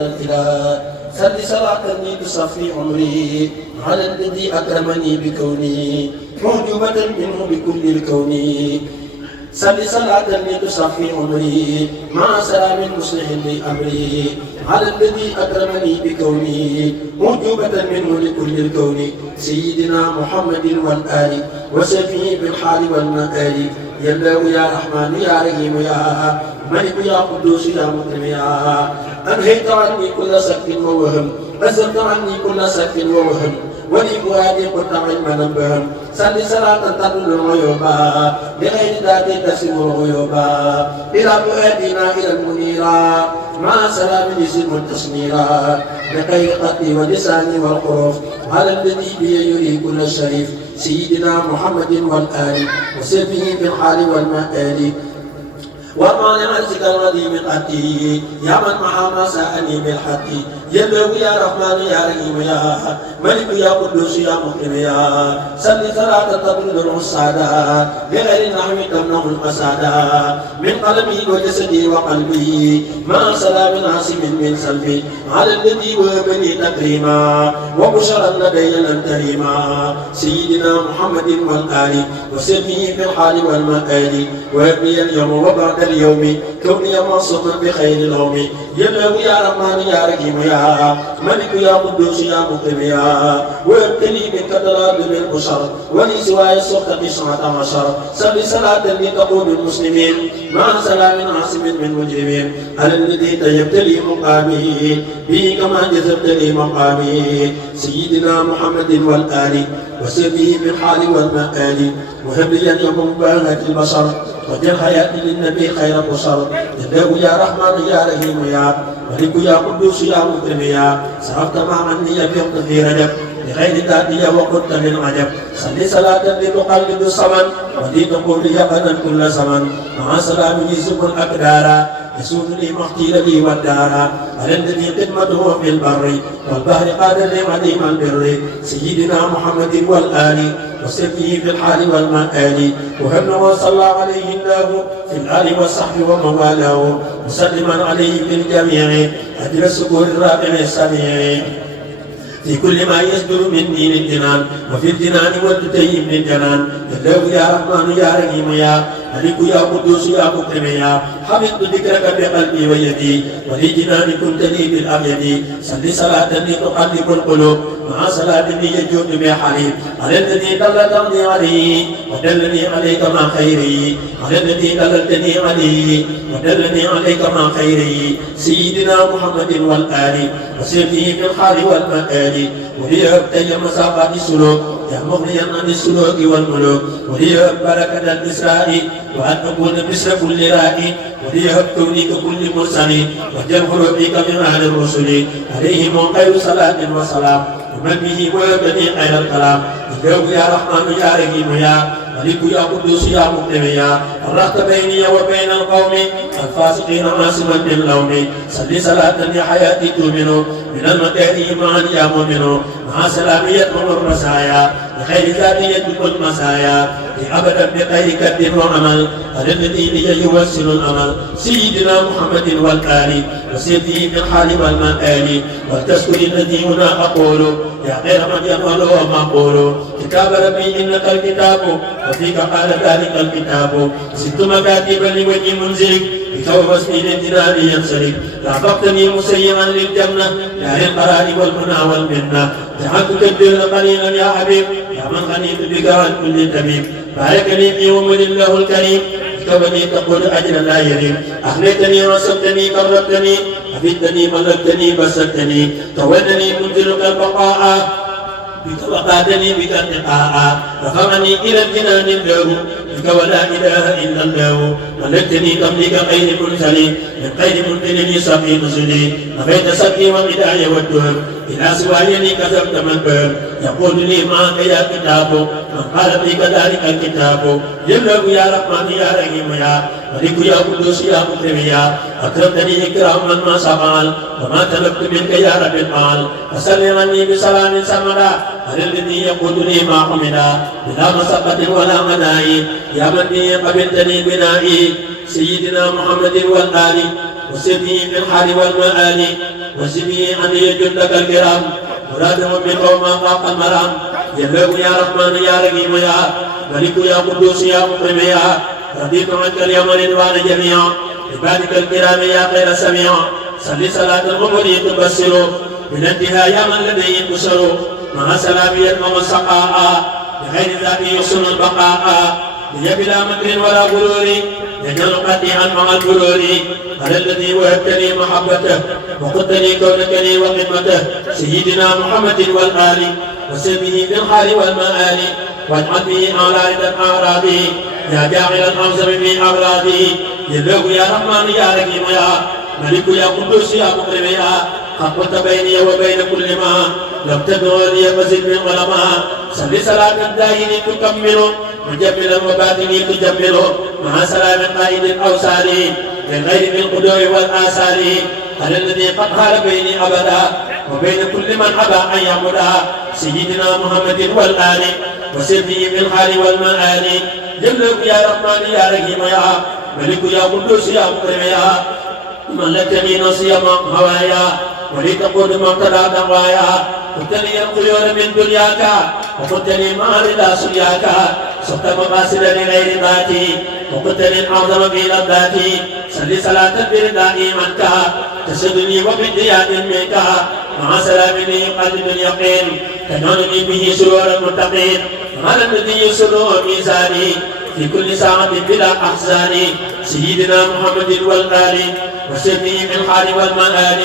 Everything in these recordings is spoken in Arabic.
الإله سل صلاة تصفي عمري على الذي أكرمني بكوني معجبة منه بكل الكون سل صلاة تصفي عمري مع سلام مصلح لأمري على الذي أكرمني بكوني معجبة منه لكل الكون سيدنا محمد والآل وسفيه بالحال والمآل يا الله يا رحمن يا رحيم يا ملك يا قدوس يا مكرم يا أنهيت عني كل سك ووهم أزلت عني كل سك ووهم ولي فؤادي قلت علما نبهم سل صلاة تدل الغيوبا بغير ذات تسم الغيوبا إلى فؤادنا إلى المنيرا مع سلام يسم تسميرا بخير قتلي ولساني والحروف على الذي بي يري كل الشريف سيدنا محمد والآل وسفه في الحال والمآل وما لمسك الرديم قتي يا من محا سأني بالحق يا الله يا رحمن يا رحيم يا ملك يا قدوس يا مكرم يا سل صلاة تطرد العصادة بغير النحو تمنع القصادة من قلبي وجسدي وقلبي مع سلام عاصم من سلبي على الذي وهبني تكريما وبشرا لدي لن تريما سيدنا محمد والآل وسفه في الحال والمآل وابني اليوم وبعد اليوم كوني معصوما بخير اليوم يا الله يا رحمن يا رحيم يا ملك يا قدوس يا مكرم يا وابتلي منك ضلال بالبشر ولي سواي السخط 19 سل صلاة لتقوم المسلمين مع سلام عاصم من مجرمين على الذي تيبتلي مقامي به كما جذبت لي مقامي سيدنا محمد والآل وسفه بالحال والمآل مهبيا يوم مباهة البشر وجل حياتي للنبي خير بشر يا يا رحمن يا رحيم يا ملك يا قدوس يا مكرم يا صرفت مع عني يبيض في رجب لغير ذاتي وقلت للعجب صل صلاة لتقلد الصمد ولتقول يقنا كل زمن مع سلام يزم الأقدار يسود لي مختيل لي والدار على الذي خدمته في البر والبحر قاد لي عديم البر سيدنا محمد والآل وسفه في الحال والمآل وهب وصلى عليه الله في الآل والصحب وموالاه مسلما عليه في الجميع أجر السكور الرابع السميع في كل ما يصدر مني للجنان وفي الجنان والتتيم للجنان يا الله يا رحمن يا رحيم يا ملك يا قدوس يا مكرم يا حفظت ذكرك بقلبي ويدي ولجنان كنت لي بالأبيد صل صلاة تقلب القلوب مع صلاة يجود بحليب على الذي دلتني عليه ودلني عليك مع خيري على الذي دلتني عليه ودلني عليك مع خيري سيدنا محمد والآل وسفه في الحال والمآل وليبتي مساقات السلوك يا مغنيا عن السلوك والملوك وليهب بركة الإسراء وأن أكون مثل كل رائي وليهب كوني ككل مرسل وجل حروبك من أهل الرسل عليهم خير صلاة وسلام ومن به ويبني خير الكلام يا يا رحمن يا رحيم يا ملك يا قدوس يا مكرم يا فرقت بيني وبين القوم الفاسقين عاصما باللوم صل صلاة لحياتي تؤمن من المكاره معا يا مؤمن مع سلام يتمم الرسايا بخير ذات يدرك المسايا أبدا بخير كد وعمل على الذي به يوسل الأمل سيدنا محمد والآل وسيده في الحال والمآل والتذكر الذي هنا أقول يا خير من يقول ومقول كتاب ربي إنك الكتاب وفيك قال ذلك الكتاب ست مكاتب لوجه منزلك بكون واسمي للجنان ينسلك رافقتني مسيرا للجنة دار القرار والمنى والمنة جعلتك الدهر قليلا يا حبيب يا من غنيت بك عن كل طبيب بارك لي في عمر الله الكريم كوني تقول أجر لا يريم أخليتني وسبتني قربتني أفدتني ملكتني بسطتني كونني منزلك البقاء بك وقادني بك النقاء رفعني إلى الجنان الله بك ولا إله إلا الله ملكتني قبلك خير مرسل من خير منزل صفي نزلي نفيت سبي والغداية والدهر إلى سوايني كذبت من بهم يقول لي معك يا كتاب من قال في كذلك الكتاب يا الله يا رحمن يا رحيم يا ملك يا قدوس يا مكرم يا أكرمتني إكراما ما سبال وما طلبت منك يا رب المال فسلم عني بسلام سمدا على الذي يقول لي ما حمدا بلا مسقة ولا مناء يا من به قبلتني بنائي سيدنا محمد والآل وسبه في الحال والمآل وسبه أن جندك الكرام مرادهم من قوم فاق المرام يلوه يا رحمن يا رحيم يا ملك يا قدوس يا مكرم يا رضيت عنك اليوم رضوان جميعا عبادك الكرام يا خير سميع صل صلاة الغمر تبصر من انتهاء يا من لديه بشر مع سلام يتمم السقاء بغير ذاك يحسن البقاء لي بلا مكر ولا غرور يجعل قطيعا مع الغرور على الذي وهبتني محبته وقلتني كونك لي وخدمته سيدنا محمد والآل وسبه في الحال والمآل واجعل به أعلى عند الأعراض يا جاعل الأعظم في أغراضي يلوه يا رحمن يا رحيم يا ملك يا قدوس يا مكرم يا قد قلت بيني وبين كل ما لم تدعو لي فزد من علماء صل صلاة الداهن تكمل مجملا وباطني تجمل مع سلام قائد الأوصال من غير في القدوع والآثار على الذي قد حال بيني أبدا وبين كل من أبى أن يعبدا سيدنا محمد والآل وسبه في الحال والمآل جلك يا رحمن يا رحيم يا ملك يا قدوس يا مكرم يا ملكني نصي هوايا ولتقود مبتدا دوايا قلت لي الخيور من دنياك وقلت لي ما رضا سياك صدت مقاصد لغير ذاتي وقلت لي الأعظم في لذاتي صل صلاة برداء عنك تسدني وبديات منك مع سلام لي قلب اليقين تنالني به سرور المتقين على الذي يسر ميزاني في كل ساعة بلا أحزان سيدنا محمد والآل وسبه في الحال والمآل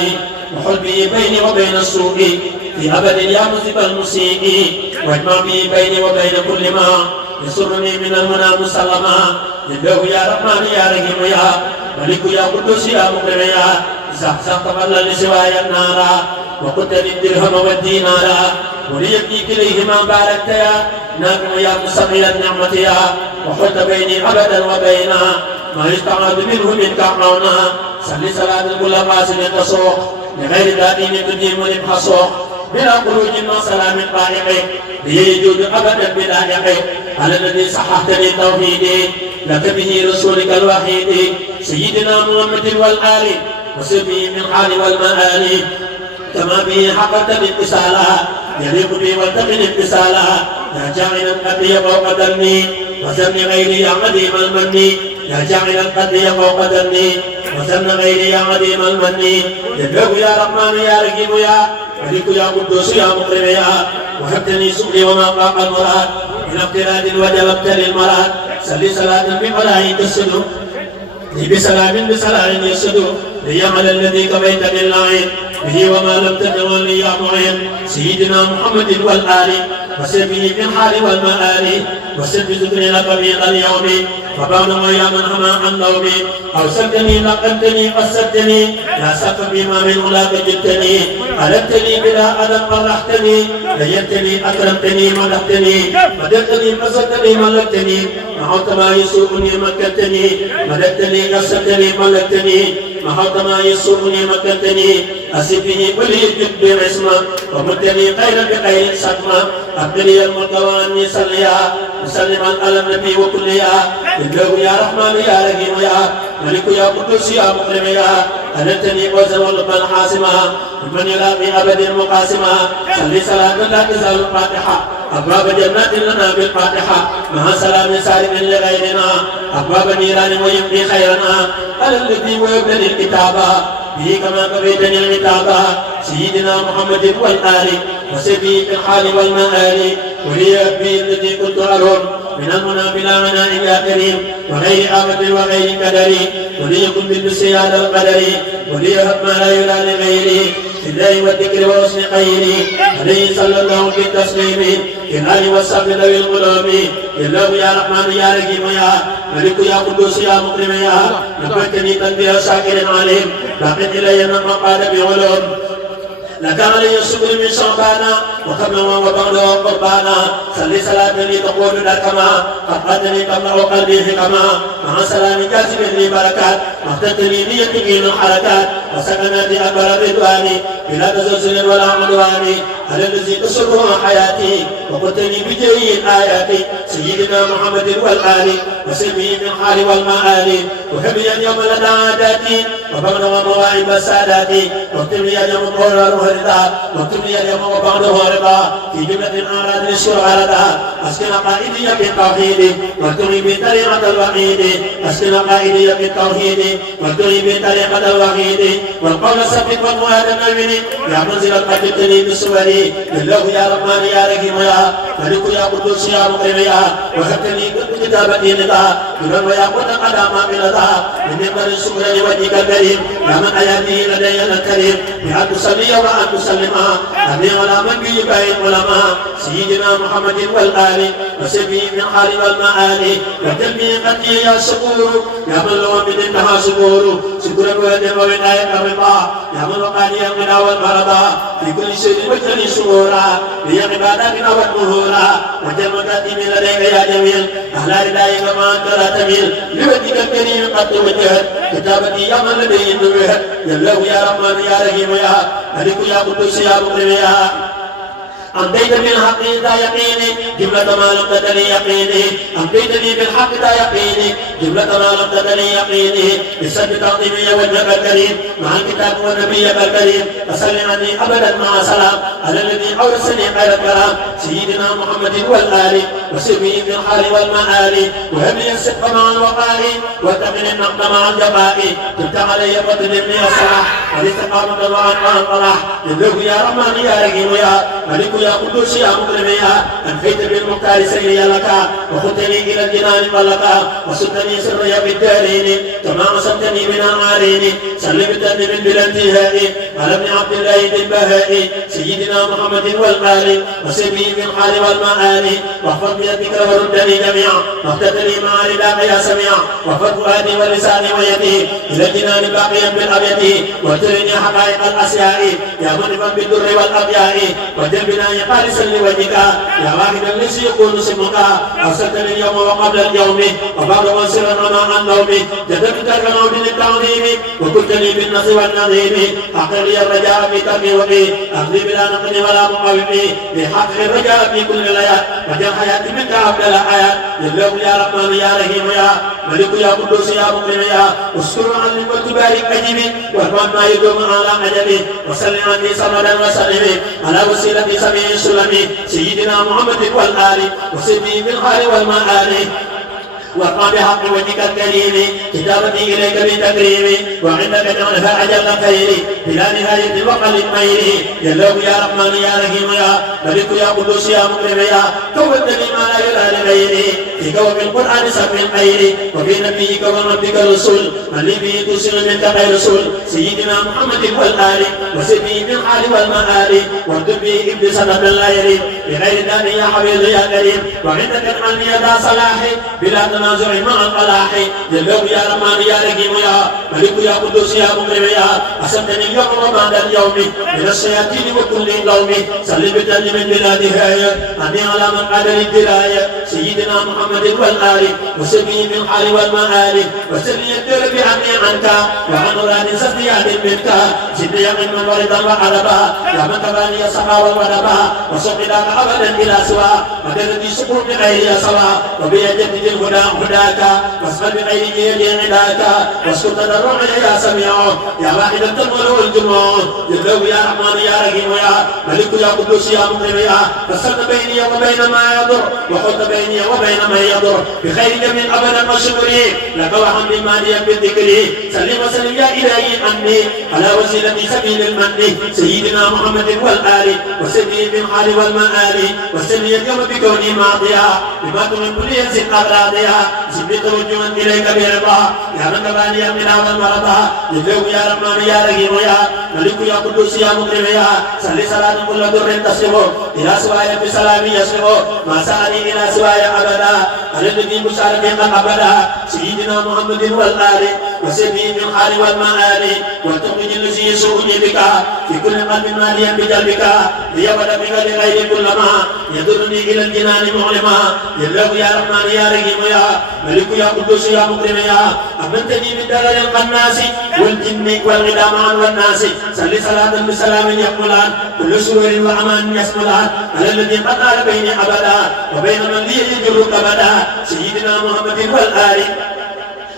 وحل به بيني وبين السوء في أبد يا مذهب المسيء واجمع به بيني وبين كل ما يسرني من المنى مسلما يدعو يا رحمن يا رحيم يا ملك يا قدوس يا مكرم يا زحزحت قبل لسواي النار وقلت للدرهم والدينار وليبنيك إليهما باركت يا نافع يا مستقيل النعمة يا وحلت بيني أبدا وبينا ما يستعاد منه منك عونا صل صلاة الكل قاسم تصوح لغير ذاتين تديم لبحصوح بلا خروج من سلام قائق ليجود أبدا بدائق على الذي صححتني توحيدي لك به رسولك الوحيد سيدنا محمد والآل وسبه من الحال والمآل كما به حققت الاتصالا يليق بي والتقن اتصالا يا جاعل القدر فوق دمي وزن غيري يا قديم المن يا جاعل القدر فوق دمي وزن غيري يا قديم المن يدعو يا رحمن يا رحيم يا ملك يا قدوس يا مكرم يا وهبتني سؤلي وما فاق المراد من اقتراد وجلبت للمراد صل صلاة بملائكة السجود لي بسلام يسد لي على الذي كفيت باللعين به وما لم تكن لي يا معين سيدنا محمد والآل وسبه في الحال والمآل وسب ذكري لك في اليوم فبعد ما يا من هما عن نومي أوسدتني لقنتني قصدتني لا سقف بما من علاك جدتني ألدتني بلا أدب فرحتني ليتني أكرمتني مدحتني مددتني قصدتني ملكتني محوت ما يسوقني مكنتني مددتني قصدتني ملكتني محوت ما يسوقني مكنتني أسفه ولي الجد عصمة ومدني خيرا بخير صدمة أبدلي الملك وأني صليا مسلما على النبي وكليا يدعو يا رحمن يا رحيم يا ملك يا قدوس يا مكرم يا أنتني فوزا ولقا حاسما من يلاقي أبد مقاسما صل صلاة لا تزال الفاتحة أبواب جنات لنا بالفاتحة مع سلام سالم لغيرنا أبواب نيران ويمضي خيرنا على الذي ويبني الكتابا به كما كفيتني الكتابا سيدنا محمد والآل وسبي في الحال والمآل ولي أبي الذي كنت أرون من المنى بلا مناء يا كريم وغير آفة وغير قدر وليكن بالسياد القدر وليهب ما لا يرى لغيري في الله والذكر وحسن خيري عليه صلى الله بالتسليم في الآل والصحب ذوي القلوب الله يا رحمن يا رحيم يا ملك يا قدوس يا مكرم يا نبتني تنبيه شاكر عليم لقد إلي من قال بعلوم لك علي الشكر من شعبانا وقبل وبعد قربانا صل صلاة لي تقول لكما قد قدني قبل وقلبي حكما مع سلام كاسب لي بركات واختتني نيتك من الحركات وسكنت أكبر رضواني بلا تزلزل ولا عدوان على الذي تسره حياتي وقلتني بجيء آياتي سيدنا محمد والآل وسلمي من الحال والمآل وحبي اليوم لدى عاداتي وبغض ومواعب السادات واكتب لي اليوم قرار رضا واكتب لي اليوم وبعده رضا في جملة الأعراض للشرع رضا أسكن قائدي بالتوحيد واكتب بطريقة الوحيد أسكن قائدي بالتوحيد واكتب بطريقة الوحيد والقول السبق والفؤاد النبيل يا منزل القلب ابتلي بالسوري لله يا رحمن يا رحيم يا ملك يا قدوس يا مكرم يا وهبتني كتابتي لله نور ويا قد قدام من الله من نعمة الشكر لوجهك الكريم يا من آياته لدي الكريم بأن تصلي وأن تسلم أمي على من به بين العلماء سيدنا محمد والآل وسبي من حال والمآل وتلمي قتي يا شكور يا من لو من انتهى شكور شكرا ويدم وبناية الرضا يا من وقاني الغنى والمرضى في كل شيء وجهني شكورا لي عباداتنا والظهورا وجمعتي من لديك يا جميل أهل ردائك ما أنت لا تميل لوجهك الكريم قد توجهت كتابتي يا من لدي النبهت يا الله يا رحمن يا رحيم يا ملك يا قدوس يا مكرم يا أمضيت بالحق ذا يقيني جملة ما لم تدني يقيني أمضيتني بالحق ذا يقيني جملة ما لم تدني يقيني بسد تعظيمي وجهك الكريم مع الكتاب ونبيك الكريم فسلم عني أبدا مع سلام على الذي أورثني خير الكلام سيدنا محمد والآل وسبي في الحال والمآل وهب لي الصدق مع الوقار واتقني النقد مع الجفاء تبت علي وتدمني الصلاح والاستقامة مع الفلاح يبلغ يا رحمن يا رحيم يا ملك يا قدوس يا مكرم يا أنفيت بالمختار سيري لك وخذتني إلى الجنان فلك وسدني سري بالدارين كما أصبتني من العارين سلمتني من بلا انتهاء على ابن عبد الله ذي البهاء سيدنا محمد والآل وسبي في الحال والمآل واحفظ بي الذكر وردني جميعا واهتدني مع رداك يا سميع واحفظ فؤادي ولساني ويدي إلى الجنان باقيا بالأبيض واترني حقائق الأشياء يا منفا بالدر والأبياء وجلبنا خالصا لوجهك يا واحدا ليس يكون اسمك أرسلتني اليوم وقبل اليوم وبعد منصرا وما عن نومي جددت كالموت للتعظيم وكنتني بالنصر والنظيم أقر لي الرجاء في تقويمي أخذي بلا نقل ولا مقاوم بحق الرجاء في كل ليالي وجل حياتي منك أفضل الحياة يبلغ يا رحمن يا رحيم يا ملك يا قدوس يا مكرم يا استر عني وتبارك أجبي وارفع ما يدوم على أجبي وسلم عني صمدا وسلم على وسيلة سميع السلمي سيدنا محمد والآل وسبي بالحال والمآل وارفع بحق وجهك الكريم كتابتي اليك بتكريم وعندك جعلها اجل الخير بلا نهايه وقل الميل يا الله يا رحمن يا رحيم يا ملك يا قدوس يا مكرم يا توبتني ما لا يرى لغيري في قوم القران سبع الخير وفي نبيك وربك الرسول من لي به ترسل منك خير رسول سيدنا محمد والآل وسبي بالحال والمآل واردد به ابليس من لا يريد بغير دان يا حبيب يا كريم وعندك العلم يا ذا صلاح بلا تنازع مع الفلاح جل يا رحمن يا رحيم يا ملك يا قدوس يا مكرم يا أسمتني اليوم وبعد اليوم من الشياطين وكل لوم سلم بجل من بلا نهاية أني على من قال للدراية سيدنا محمد والآل وسبي بالحال والمآل وسبي الدر بأمني عنك وعن راد سفيان منك زد يقين من وردا وعربا يا من تباني السماء والونبا وسقناك أبدا إلى سوى مدرتي سكون بغير سوا وبيجدد الهدى هداك واسمع بغير يد عداك واسكت تضرع يا سميع يا واحد التمر والجمع يبلغ يا رحمن يا رحيم يا ملك يا قدوس يا مكرم يا فسرت بيني وبين ما يضر وقلت بيني وبين من يضر بخير جميل ابدا وشكري لك وحمد ماليا بالذكر سلم وسلم يا الهي عني على وسيله سبيل المن سيدنا محمد والآل وسلم بالحال والمآل وسلم اليوم بكوني ماضيا بما تحب لي يزيد اغراضيا زدت توجها اليك برضا يا من تباني الغنى والمرضى يبلغ يا رحمن يا رحيم يا ملك يا قدوس يا مكرم يا صل صلاة كل در تصرف الى سواي بسلام يصرف ما سألني الى سواي ابدا على الذي مشارك ابدا سيدنا محمد والآل وسبي من الحال والمآل وتخرج الذي يسوءني بك في كل قلب ماليا بجلبك ليبد بك لغير كل ما يدرني إلى الجنان معلما يا الله يا رحمن يا رحيم يا ملك يا قدوس يا مكرم يا أمنتني من درر القناس والجن والغدام والناس صل صلاة بسلام يقبلان كل سرور وأمان يسملان على الذي قد آل بيني أبدا وبين من لي يجرك أبدا سيدنا محمد والآل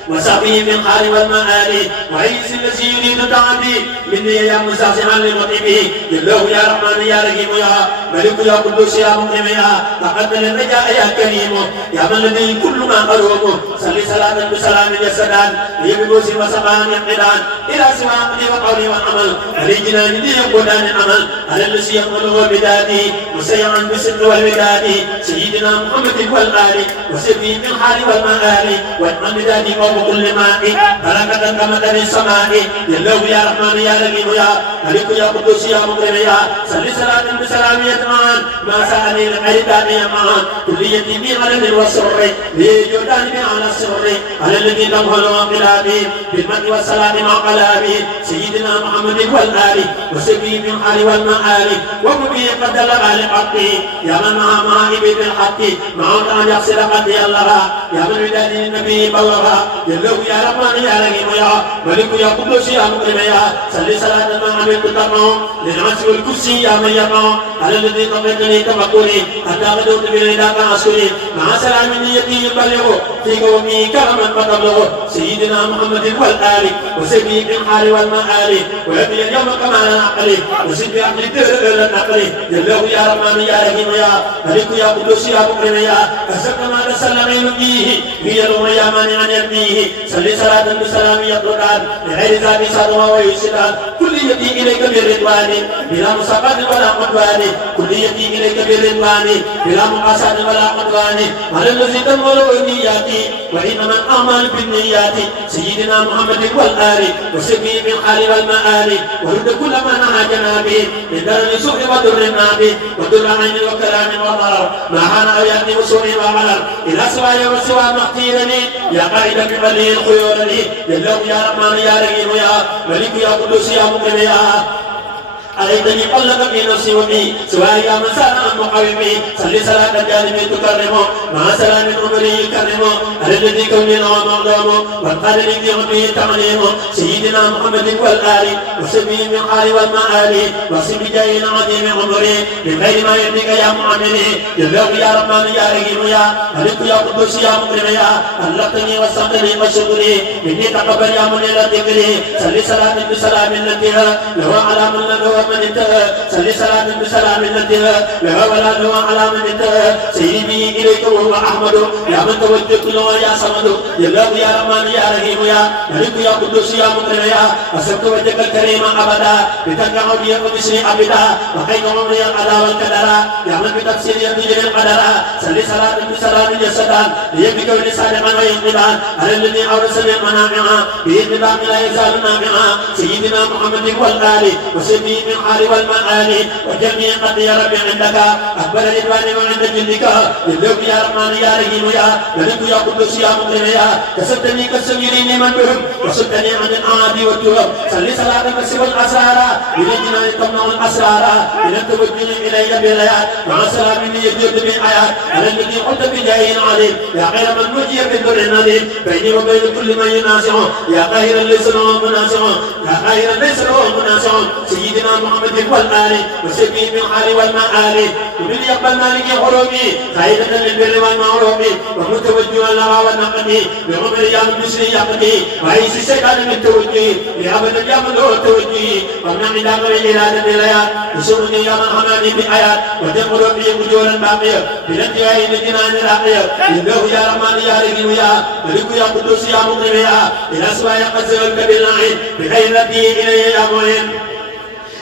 وصحبه من الحال والمآل وعيسى الذي يريد تعدي مني يا مساسعا لمطعمه يا الله يا رحمن يا رحيم يا ملك يا قدوس يا مكرم يا تقبل الرجاء يا كريم يا من لديه كل ما قلوب صل صلاة بسلام يسدان لي ببوس وسقان يقدان إلى سوى عقلي وقولي والعمل ولجنان لي يقودان العمل على الذي يقبله بدادي مسيعا بالسر والوداد سيدنا محمد والآل وسبي في الحال والمآل واجمل بدادي وكل ماء بركة كمطر السماء يا الله يا رحمن يا رحيم يا ملك يا قدوس يا مكرم يا صل صلاة بسلام يتمان ما سألني العيدان يا مان كليتي بغلل والسر لجودان على السر على الذي تمهل وقلابي بالمن والصلاة مع قلابي سيدنا محمد والآل وسبي من الحال والمآل ومبي قد دلغ لحقي يا من مع مائب بالحق مع أن يغسل قد الله يا من وداد النبي بلغها يا الله يا رحمن يا رحيم يا ملك يا قدوس يا مكرم يا صل صلاة ما عملت تقوم للعرش والكرسي يا من يقوم على الذي طبقني تفكري حتى غدوت برداك عسكري مع سلام نيتي يبلغ في قومي كرما فتبلغ سيدنا محمد والآل وسبي بالحال والمآل ويبني اليوم كمال العقل وسد بعقل الدهر النقل يا الله يا رحمن يا رحيم يا ملك يا قدوس يا مكرم يا أسرت ما تسلمين فيه هي الأمر يا مانعا يرميه صل صلاة بسلام يطلقان لغير ذات صدوى ويسدان كليتي إليك بالرضوان بلا مساقات ولا قدوان كليتي إليك بالرضوان بلا مقاسات ولا قدوان على الذي تنظر نياتي وإنما الأعمال بالنيات سيدنا محمد والآل وسبي بالحال والمآل ورد كل ما نهى جنابي من درن سوء ودر النابي ودر عين وكلام وضرر ما حان أو يأتي وسوء وغلر إلى سواي وسوى مختيرني يا قائدا بملي الخيول لي يا الله يا رحمن يا رحيم يا ملك يا قدوس يا مكرم يا عليتني قلق في نفسي وفي سواء يا من سار عن مقاومي صل صلاة الجانب تكرمه مع سلام عمري يكرمه على الذي كوننا ومعلومه والقال لي في ربه تعليمه سيدنا محمد والآل وسبي من الحال والمآل وصف بجاهل عظيم عمري من غير ما يهديك يا معاملي يا الله يا رحمن يا رحيم يا ملك يا قدوس يا مكرم يا علقتني وسقتني وشكري مني تقبل يا من الى ذكري صل صلاة بسلام التي له على من له من انتهى صل صلاة بسلام التي له ولا له على من انتهى سيدي إليك وهو أحمد يا من توجهت له يا صمد يا الله يا رحمن يا رحيم يا ملك يا قدوس يا مكرم يا أسرت وجهك الكريم أبدا بترك عودي وبسري أبدا وحين عمري الأذى والكدرى يا من بتفسير يدي القدر صل صلاة بسلام الجسدان ليبك ولسانقا وينقذان على الذي أورث المنافعا بإذن الله لا يزال نافعا سيدنا محمد والآل وسبي من الحال والمآل وجميع قد يا ربي عندك أكبر الإدوان وعند جندك يلوك يا رحمن يا رحيم يا ملك يا قدوس يا مكرم يا كسبتني كالسميرين من بهم وصدتني عن الأعادي والتهم صل صلاة كسب الأسرار بلجنا تمنع الأسرار إلى التوجه إلي بالآيات مع سلام يجد بالآيات على الذي قلت بجاه عليم يا خير من وجه بالدر النذير بيني وبين كل من ينازعه يا خير ليس له منازع يا خير ليس له منازع سيدنا محمد والآل وسبي بالحال والمآل ومن يقبل مالك حروبي خيرة للبر والمعروف ومتوجها لها والنقد بعمر يام المسر يقضي وعيس الشيطان من توجهي لأبد اليوم له توجهي ومن عندك إرادة الآيات وسرني يا من حماني بآيات وتقول في وجوه باقية بلانتهاء لجنان راقية إنه يا رحمن يا رحيم يا ملك يا قدوس يا مكرم يا إلى سواء قد زلت بالعين بغير ردي إلي يا معين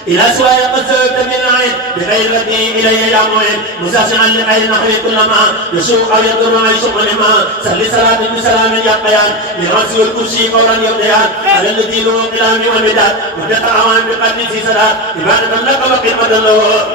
إلى سواء قد زلت بالعين بغير ردي إلي يا معين مساسعا لغير نحو كل ما يسوء أو يضر عيش ملما صل صلاة بسلام يقيان لرأس الكرسي قولا يبديان على الذي له كلام والمداد وتتعاون بقلب في صلاة عبادة لك وقمة له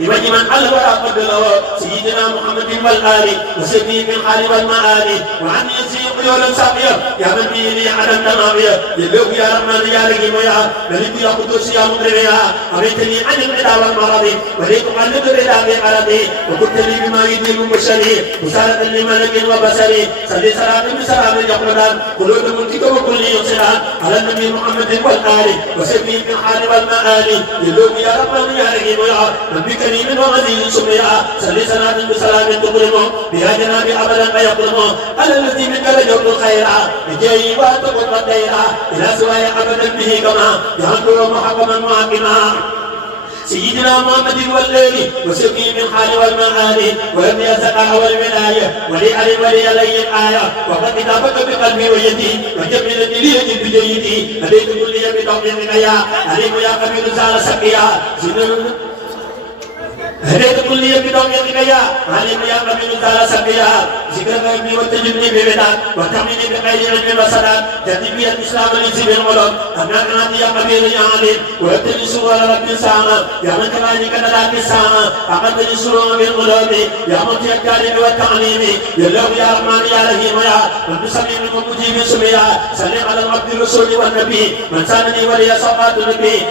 لوجه من حل ولا قبله سيدنا محمد والآل وسبي في الحال والمآل وعن يسير قيولا ساقيا يا من بيني على النماوية يلوك يا رحمن يا رحيم يا ملك يا قدوس يا مقرب يا أبيتني عن العدا والمرض وليت قلب الرضا بقلبي وكنت لي بما يدين بشري وسالة لملك وبصري صلي صلاة بسلام يقلدان قلوب ملكك وكل يصلان على النبي محمد والآل وسبي في الحال والمآل يلوك يا رحمن يا رحيم يا ربي كريم وعزيز سميا صلي صلاة بسلام تكرمه بها جنابي أبدا فيقرمه على الذي منك رجوت الخير بجاي واتقوا الخير إلى سواي أبدا به كما يهنكر محكما محكما سيدنا محمد والليل وسقي من حال والمآل ولم يزقع والولاية ولي علي ولي علي الآية وقد كتابك بقلبي ويدي وجبل لي بجيدي أليت كل يوم بتوفيقك يا عليم يا قبيل زال سقيا هديت كل يوم بتوفيقك يا عليم يا قبيل زال سقيا ذكر قلبي وتجبني ببدان وتعمني بخير علم وسداد جدي الإسلام ليس بالغلط أبناء يا قبيل يا عليم وابتلي سوى رب السامة يا من كذلك نلاك السامة أقدني سوى بالغلوب يا مطيع التعليم والتعليم يا الله يا رحمن يا رحيم يا رب سميع ومجيب سميا سلم على العبد الرسول والنبي من سانني ولي صفات النبي